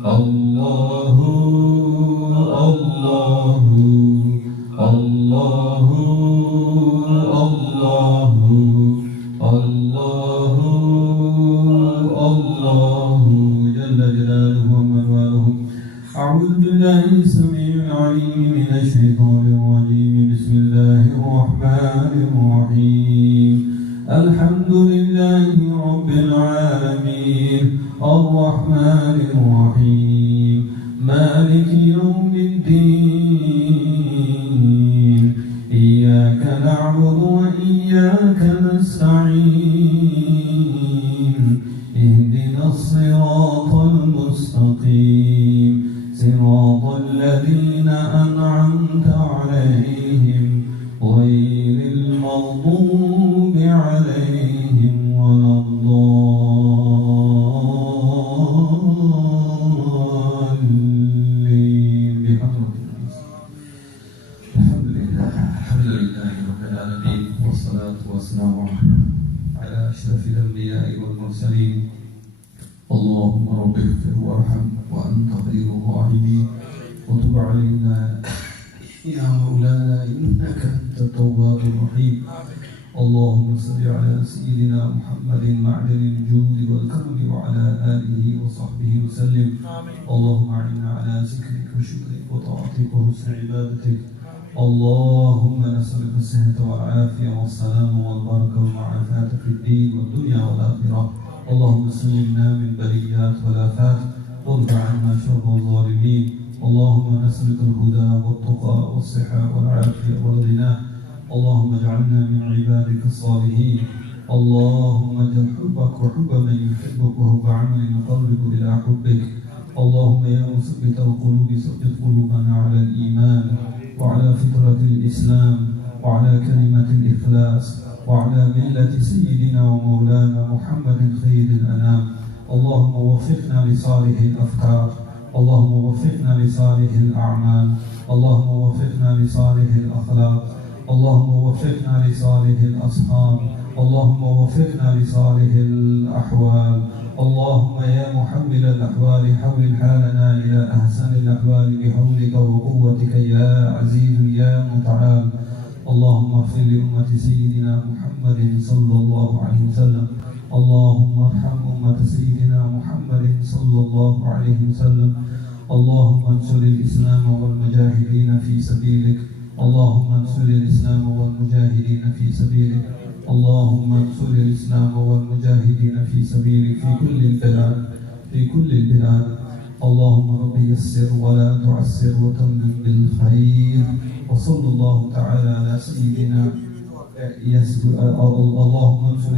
Allahu, Allahu, Allahu, Allahu, Allahu, Allahu, Jalla Jalaluhu wa Mawaluhu. A'udhu billahi as-sami'il 'alim minash shaitanir rajim. Bismillahir rahmanir rahim. Alhamdulillahi rabbil alamin. Ar-Rahmanir Rahim. Maliki yawmiddin. Iyyaka na'budu wa iyyaka nasta'in. Ihdinas siratal mustaqim. Siratal ladzina an'amta 'alaihim ghairil maghdubi 'alaihim waladdallin. Alhamdulillah rabbil alamin. Wassalatu wassalamu ala asyrafil anbiya'i wal mursalin. Allahumma rabbi ighfir warham wa anta khairur rahimin. Wa tub 'alaina ya maulana innaka antat tawwabur rahim. Allahumma salli ala sayyidina Muhammadin ma'danil judi wal karami wa ala alihi wa sahbihi wa sallim. Allahumma a'inna ala zikrika wa shukrika wa ta'atika wa husni ibadatik. Allahumma nas'aluka as-sihhata wal 'afiyata was salama wal barakata wal ma'afata fid din wad dunya wal akhirah. Allahumma sallimna min baliyat wal afat وارض عنا شر الظالمين. اللهم نسألك الهدى والتقى والصحة والعافية والغنى. اللهم اجعلنا من عبادك الصالحين. اللهم اجعل حبك وحب من يحبك وحب عمل يقرب إلى حبك. اللهم يا مثبت القلوب ثبت قلوبنا على الإيمان وعلى فطرة الإسلام وعلى كلمة الإخلاص وعلى ملة سيدنا ومولانا محمد خير الأنام. اللهم وفقنا لصالح الأفكار. اللهم وفقنا لصالح الأعمال. اللهم وفقنا لصالح الأخلاق. اللهم وفقنا لصالح الأصحاب. اللهم وفقنا لصالح الأحوال. اللهم يا محول الأحوال حول حالنا إلى أحسن الأحوال بحولك وقوتك يا عزيز يا متعال. اللهم اغفر لأمة سيدنا محمد صلى الله عليه وسلم. اللهم ارحم أمة سيدنا محمد صلى الله عليه وسلم. اللهم انصر الإسلام والمجاهدين في سبيلك. اللهم انصر الإسلام والمجاهدين في سبيلك. اللهم انصر الإسلام والمجاهدين في سبيلك في كل البلاد في كل البلاد. اللهم رب يسر ولا تعسر وتمم بالخير. وصلى الله تعالى على سيدنا اللهم انصر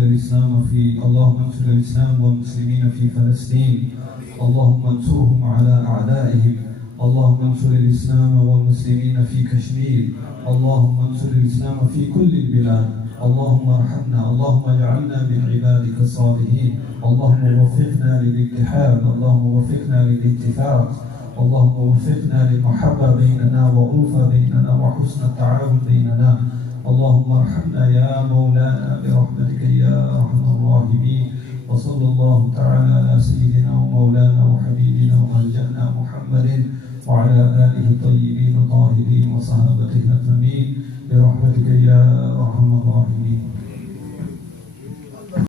الإسلام والمسلمين في فلسطين. اللهم انصرهم على أعدائهم. اللهم انصر الإسلام والمسلمين في كشمير. اللهم انصر الإسلام في كل البلاد. اللهم ارحمنا. اللهم اجعلنا من عبادك الصالحين. اللهم وفقنا للاتحاد. اللهم وفقنا للاتفاق. اللهم وفقنا للمحبة بيننا وألفة بيننا وحسن التعاون بيننا. اللهم ارحمنا يا مولانا برحمتك يا أرحم الراحمين. وصلى الله تعالى على سيدنا ومولانا وحبيبنا وملجأنا محمد وعلى آله الطيبين الطاهرين وصحابته الأكرمين برحمتك يا أرحم الراحمين.